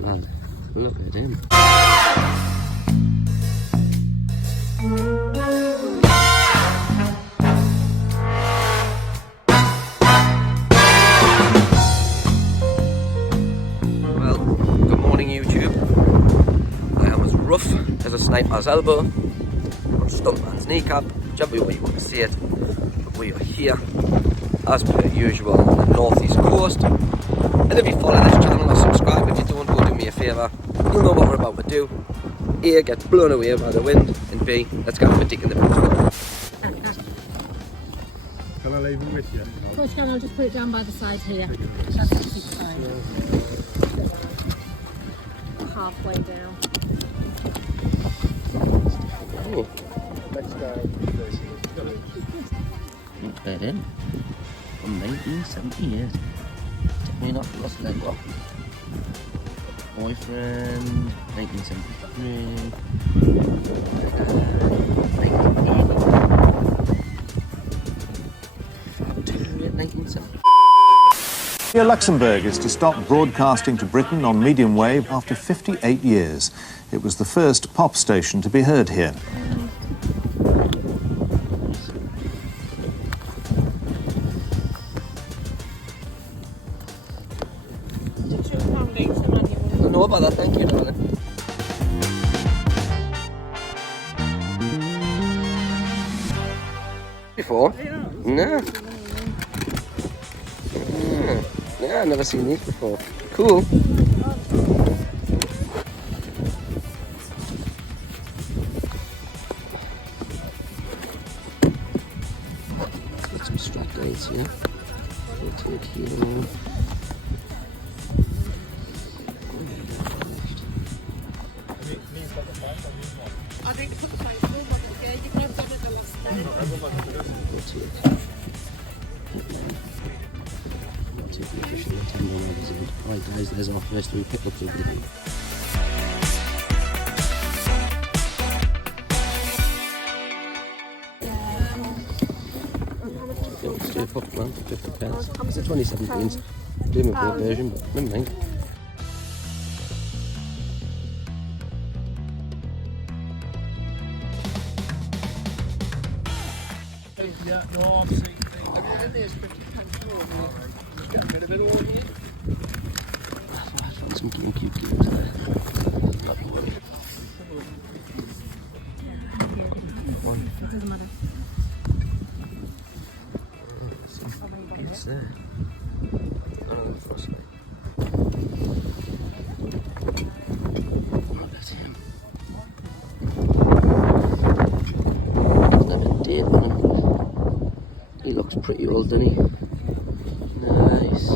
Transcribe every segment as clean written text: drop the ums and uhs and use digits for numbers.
lad. Look at him. Well, good morning YouTube. I am as rough as a sniper's elbow, or stuntman's kneecap, whichever way you want to see it. But we are here, as per usual, on the northeast coast. And if you follow this channel or subscribe, if you don't, go do me a favour. You'll know what we're about to do. A, get blown away by the wind, and B, let's get a dig in the boot. Can I leave it with you? Of course you can, I'll just put it down by the side here. That's the big side. Halfway down. Oh, Let's go. not bad in. From 1978. Took me not lost leg off. Boyfriend, 1973. 1970. Luxembourg is to stop broadcasting to Britain on medium wave after 58 years. It was the first pop station to be heard here. I don't know about that, thank you, darling. Before? No. Yeah, I've never seen these before. Cool. Got some strap lights here. We'll take here. I think to put the face on, but yeah, you can have done it the last time. We'll take the official Nintendo magazine. Right guys, there's our first three pickups of the day. Straight up man for 50 pence. It's a 2017 Liverpool version, but never mind. Yeah, no, I'm seeing things. Everything is 50 pence more. Get a bit of it all here. I found some GameCube games there. Not to worry. One. It doesn't matter. It's there. Oh, the first one. Oh, that's him. He's never dead on him. He looks pretty old, doesn't he? Nice.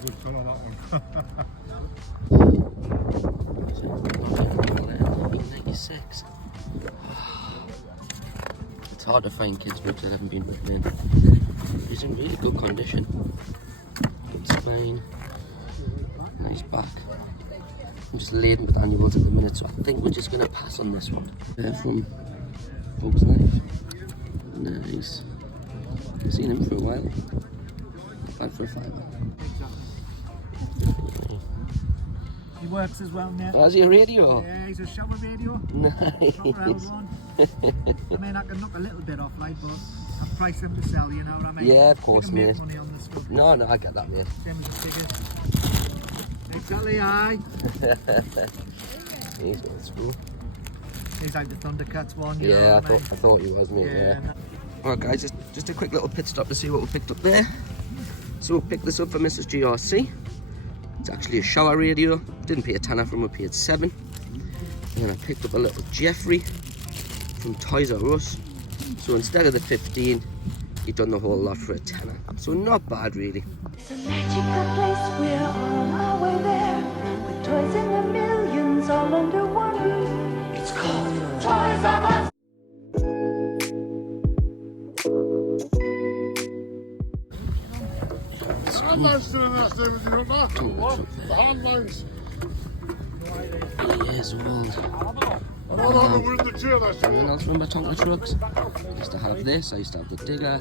Good colour, that one. 1996. It's hard to find kids' books that haven't been written in. He's in really good condition. Good spine. Nice back. I'm just laden with annuals at the minute, so I think we're just going to pass on this one. They're from Bugs Life. Nice. I've seen him for a while. Bad for a fiver. He works as well now. Oh, is he a radio? Yeah, he's a shower radio. Nice. Proper old one. I mean, I can knock a little bit off, like, but I price them to sell, you know what I mean? Yeah, of course, you can mate. make money on the stuff. No, I get that, mate. Same as the figures. Exactly, aye. He's old school. He's like the Thundercats one, you Yeah, know I what thought he was, mate. Yeah. no. Alright, guys, just a quick little pit stop to see what we picked up there. So we picked this up for Mrs. GRC. It's actually a shower radio. Didn't pay a tenner from, we paid 7. And then I picked up a little Jeffrey from Toys R Us. So instead of the 15, he done the whole lot for a tenner. So not bad, really. It's a magical place, we're on our way there, with toys in the millions all all under one roof. It's called Toys R Us. Handlines doing that, David, you don't know. What? The handlines. Years old. I don't know, we're in the chair, that's Anyone else remember Tonka trucks? I used to have this, I used to have the digger.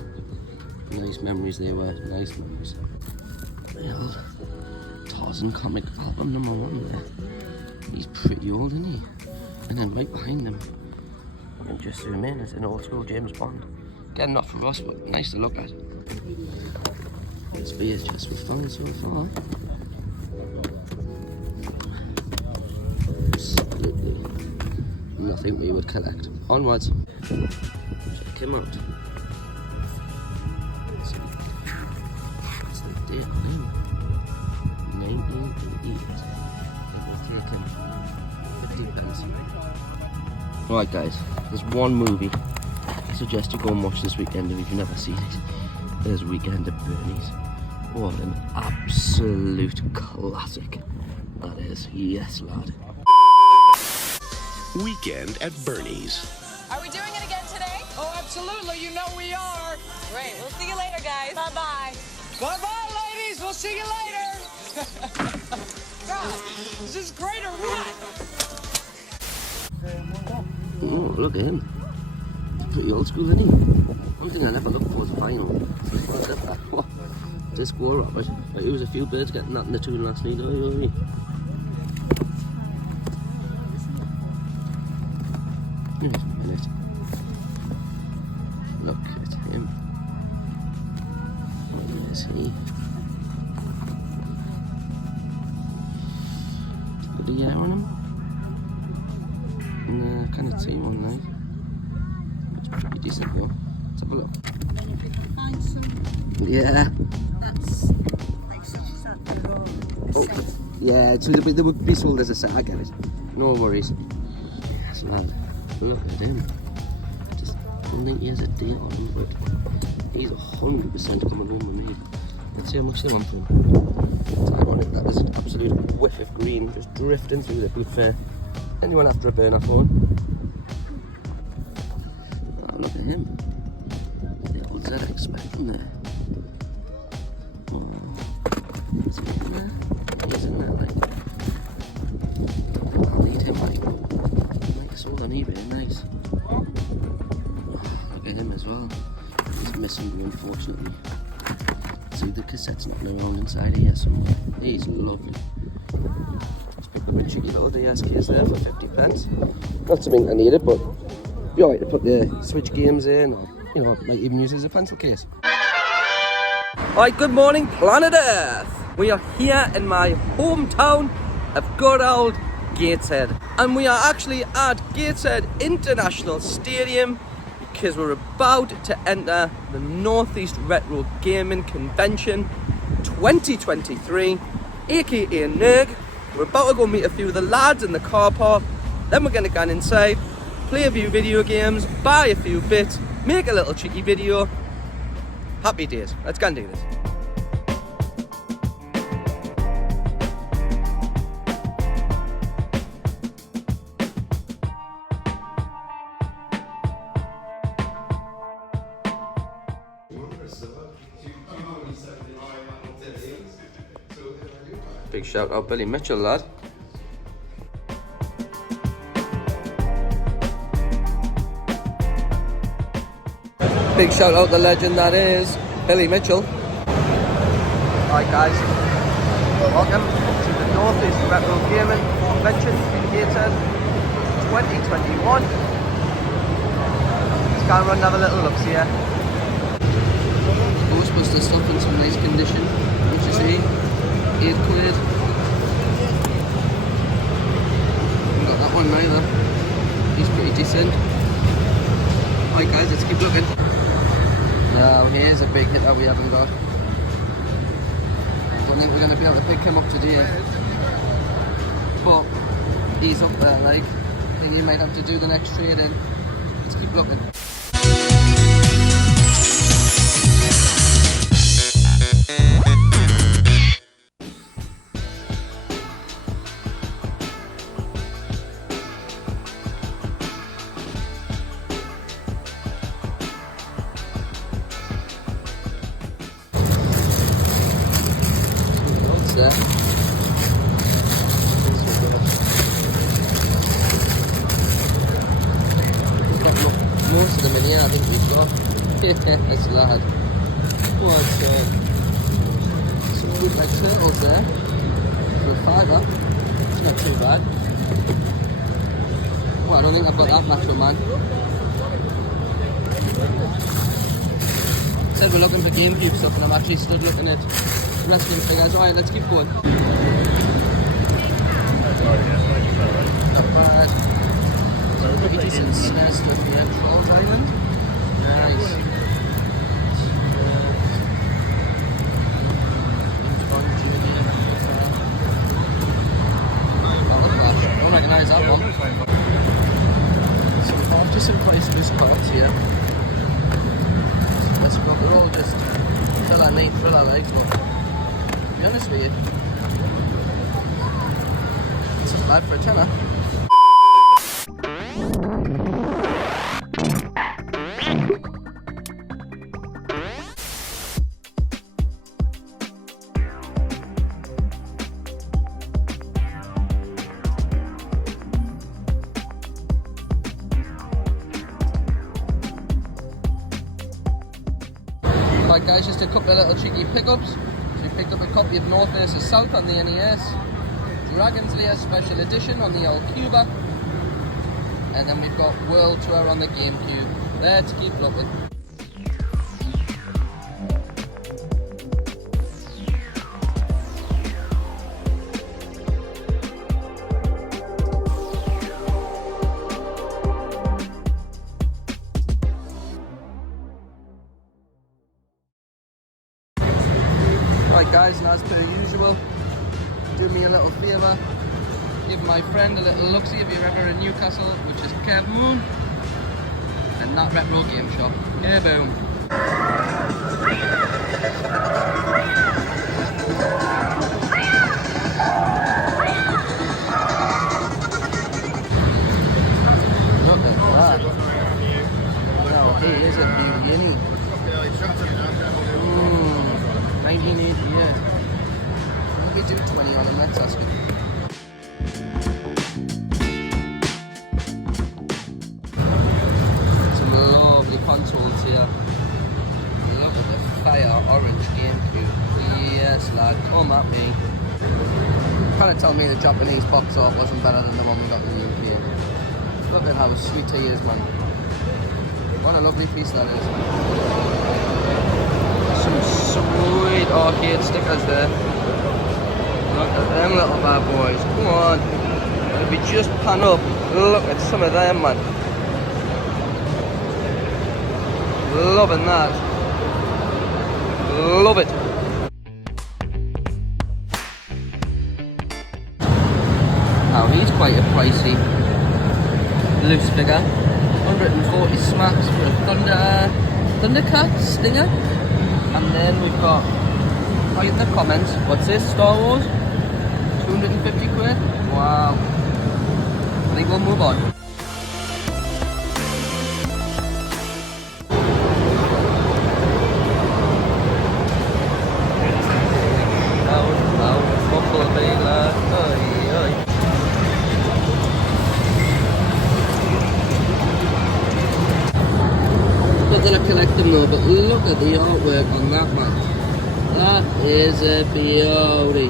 Nice memories they were, nice memories. The old Tarzan comic album #1 there. He's pretty old, isn't he? And then right behind him, you can just zoom in, it's an old school James Bond. Again, not for us, but nice to look at. This beer's just we've found so far. Absolutely nothing we would collect. Onwards. Check him out. What's the date on him? 1988. It will take him 50 pence. Right guys, there's one movie I suggest you go and watch this weekend if you've never seen it. There's Weekend at Bernie's. What an absolute classic that is. Yes, lad. Weekend at Bernie's. Are we doing it again today? Oh, absolutely. You know we are. Great. We'll see you later, guys. Bye-bye. Bye-bye, ladies. We'll see you later. God, is this great or what? Oh, look at him. He's pretty old school, isn't he? One thing I never looked for was vinyl. Disco Robert. But it was a few birds getting that in the tune last night, oh, you. Wait a minute. Look at him. Where is he? Got the hair on him? No, I can't see one now. It's pretty decent though. Let's have a look. Yeah. Oh, yeah, it's a little bit, they would be sold as a set, I get it. No worries. Yes, lad. Look at him. Just don't think he has a date on him, but he's 100% coming home with me. Let's see how much they want for him. That was an absolute whiff of green, just drifting through the boot fair. Anyone after a burner phone? Oh, look at him. The old ZX Spectrum there. Oh, is he in there? He's in there, like. I'll need him, like. Like sold on eBay, nice. Oh, look at him as well. He's missing me, unfortunately. See, the cassette's not around inside here somewhere. He's lovely. Just picked up a cheeky little DSKs there for 50 pence. Not something I needed, but be alright to put the Switch games in, or, you know, might even use it as a pencil case. Alright, good morning, planet Earth! We are here in my hometown of good old Gateshead. And we are actually at Gateshead International Stadium because we're about to enter the Northeast Retro Gaming Convention 2023, aka NERG. We're about to go meet a few of the lads in the car park, then we're going to go inside, play a few video games, buy a few bits, make a little cheeky video. Happy days. Let's go and do this. Big shout out Billy Mitchell, lad. Big shout out the legend that is Billy Mitchell. Alright guys, welcome to the Northeast Retro Gaming Convention in Gateshead 2021. Let's go and run and have a little look here. Ghostbuster stuff in some nice condition, what you see, 8 quid. Haven't got that one neither, he's pretty decent. Alright guys, let's keep looking. Now here's a big hitter we haven't got. Don't think we're going to be able to pick him up today. But he's up there, like. I think he might have to do the next trade in. Let's keep looking. there. We've got most of them in here, I think we've got. Yes, lad. What's some good like turtles there. For a $5. It's not too bad. Oh, I don't think I've got that much of, man. Said we're looking for GameCube stuff and I'm actually stood looking at wrestling figures. Alright, let's keep going. Not bad. Pretty decent SNES stuff here. Trolls Island. Nice. Don't recognise that one. Some priceless cards here. Let's go. They're all just thriller neat, thriller like. So, to be honest with you, this is bad for a tenner. Right guys, just a couple of little cheeky pickups. So we picked up a copy of North vs South on the NES, Dragon's Lair Special Edition on the old Cuba, and then we've got World Tour on the GameCube. There to keep looking. Right guys, and as per usual, do me a little favour, give my friend a little look-see if you're ever in Newcastle, which is Kev Moon, and that retro game shop. Yeah, boom. Look at that. Wow, he is a beauty. 1988. You could do 20 on him, let's ask him. Some lovely consoles here. Look at the fire orange GameCube. Yes, lad, come at me. Kind of tell me the Japanese box art wasn't better than the one we got in the UK. Look at how sweet he is, man. What a lovely piece that is. Some sweet arcade stickers there. Look at them little bad boys. Come on. If we just pan up, look at some of them, man. Loving that. Love it. Now he's quite a pricey loose figure. 140 smacks for a Thundercat Stinger. And then we've got, in the comments, what's this, Star Wars? 250 quid? Wow. I think we'll move on. Not that I collect them though, but look at the artwork on that, man. That is a beauty.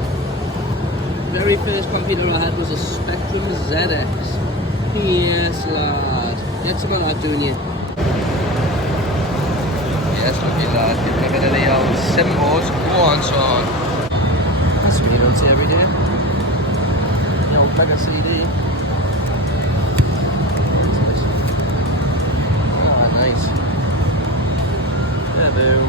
Very first computer I had was a Spectrum ZX. Yes, lad. Get some of that, doing you? Yes, lovely lad. Give me a bit of the old Simbos. Go on, son. That's what you don't see every day. The old Mega CD. Ah, nice. Yeah, boom.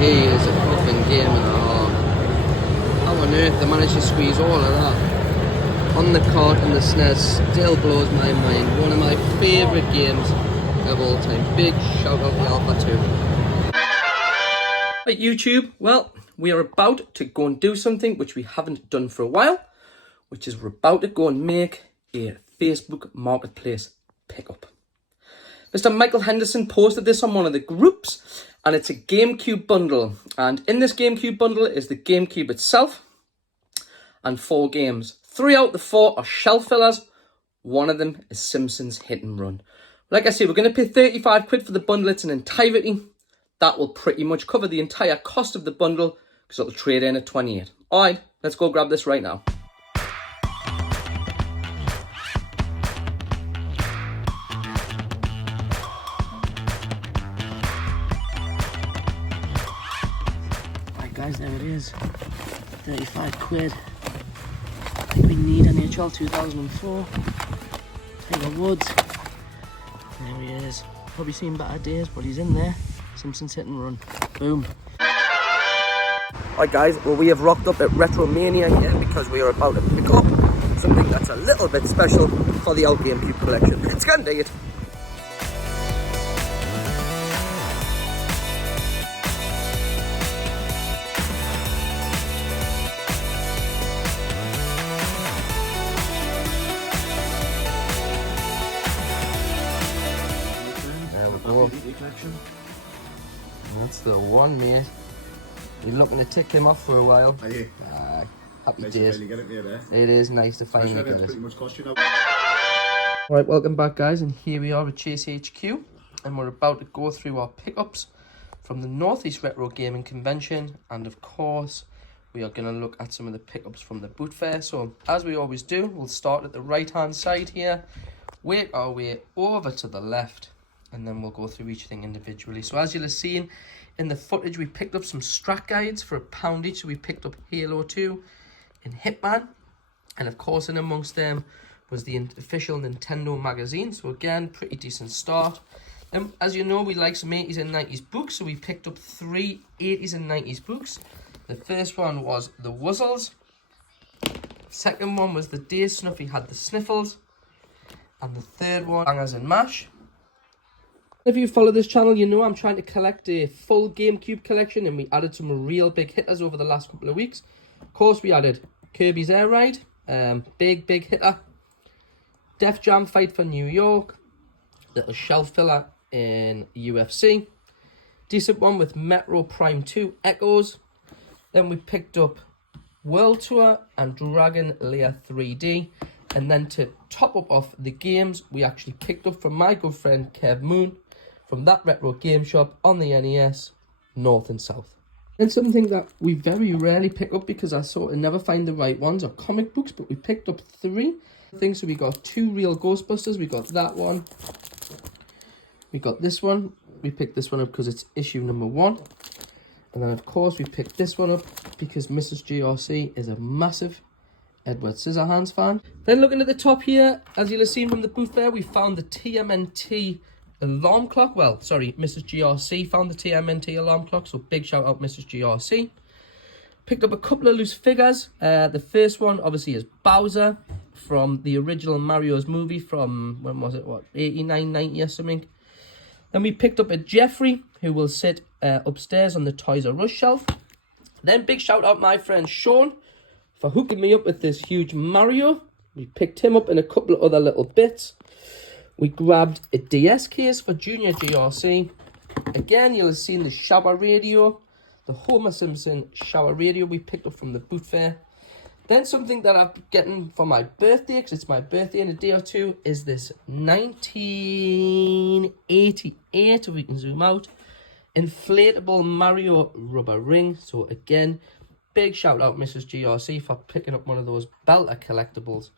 He is a fucking game and a half. How on earth they managed to squeeze all of that on the cart and the SNES still blows my mind. One of my favourite games of all time. Big shout out to Alpha 2. Right, YouTube, well, we are about to go and do something which we haven't done for a while, which is we're about to go and make a Facebook Marketplace pickup. Mr. Michael Henderson posted this on one of the groups, and it's a GameCube bundle. And in this GameCube bundle is the GameCube itself and 4 games. 3 out of the 4 are shelf fillers. One of them is Simpsons Hit and Run. Like I say, we're going to pay 35 quid for the bundle. It's an entirety. That will pretty much cover the entire cost of the bundle because it'll trade in at 28. All right, let's go grab this right now. Right guys, there it is. 35 quid. I think we need NHL 2004. Tiger Woods. There he is. Probably seen better days, but he's in there. Simpsons Hit and Run. Boom. Alright guys, well we have rocked up at Retromania here because we are about to pick up something that's a little bit special for the old GameCube collection. It's gonna dig it. There we go. That's the one, mate. You're looking to tick him off for a while. Are you? Happy Nice days. to finally get it near there. It is nice to finally get Pretty it. much cost you now. Alright, welcome back guys, and here we are at Chase HQ, and we're about to go through our pickups from the Northeast Retro Gaming Convention, and of course we are going to look at some of the pickups from the boot fair. So as we always do, we'll start at the right hand side here, work our way over to the left, and then we'll go through each thing individually. So as you'll have seen in the footage, we picked up some strat guides for £1 each. So we picked up Halo 2 and Hitman, and of course in amongst them was the official Nintendo magazine. So again, pretty decent start. As you know, we like some 80s and 90s books, so we picked up 3 80s and 90s books. The first one was The Wuzzles. Second one was The Day Snuffy Had the Sniffles. And the third one, Bangers and Mash. If you follow this channel, you know I'm trying to collect a full GameCube collection, and we added some real big hitters over the last couple of weeks. Of course, we added Kirby's Air Ride, big hitter. Def Jam Fight for New York, little shelf filler in UFC. Decent one with Metro Prime 2 Echoes. Then we picked up World Tour and Dragon Lair 3D. And then to top up off the games, we actually picked up from my good friend Kev Moon from that retro game shop on the NES, North and South. And something that we very rarely pick up because I sort of never find the right ones are comic books, but we picked up 3 things. So we got 2 real Ghostbusters, we got that one, we got this one. We picked this one up because it's issue number 1. And then of course we picked this one up because Mrs. GRC is a massive Edward Scissorhands fan. Then looking at the top here, as you'll have seen from the booth there, we found the TMNT alarm clock. Well, sorry, Mrs. GRC found the TMNT alarm clock, so big shout out Mrs. GRC. Picked up a couple of loose figures. The first one obviously is Bowser from the original Mario's movie from, when was it, what, 89, 90 or something. Then we picked up a Jeffrey, who will sit upstairs on the Toys R Us shelf. Then big shout out my friend Sean for hooking me up with this huge Mario. We picked him up in a couple of other little bits. We grabbed a DS case for Junior GRC. Again, you'll have seen the shower radio, the Homer Simpson shower radio we picked up from the boot fair. Then something that I'm getting for my birthday, because it's my birthday in a day or two, is this 1988, if we can zoom out, inflatable Mario rubber ring. So again, big shout out Mrs. GRC for picking up one of those belter collectibles.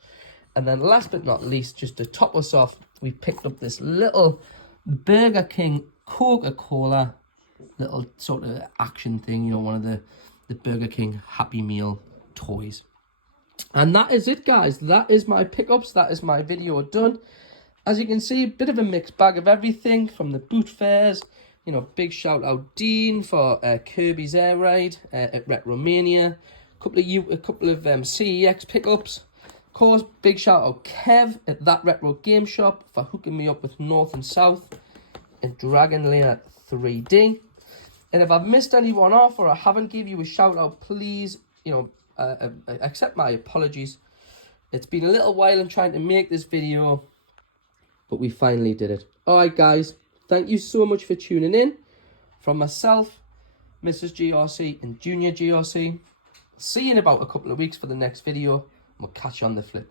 And then last but not least, just to top us off, we picked up this little Burger King Coca-Cola little sort of action thing, you know, one of the Burger King Happy Meal toys. And that is it, guys. That is my pickups. That is my video done. As you can see, a bit of a mixed bag of everything from the boot fairs. You know, big shout out Dean for Kirby's Air Ride at Retromania. A couple of CEX pickups. Of course, big shout out Kev at That Retro Game Shop for hooking me up with North and South and Dragon Lair 3D. And if I've missed anyone off or I haven't give you a shout out, please, accept my apologies. It's been a little while in trying to make this video, but we finally did it. Alright guys, thank you so much for tuning in. From myself, Mrs. GRC and Junior GRC. See you in about a couple of weeks for the next video. We'll catch you on the flip.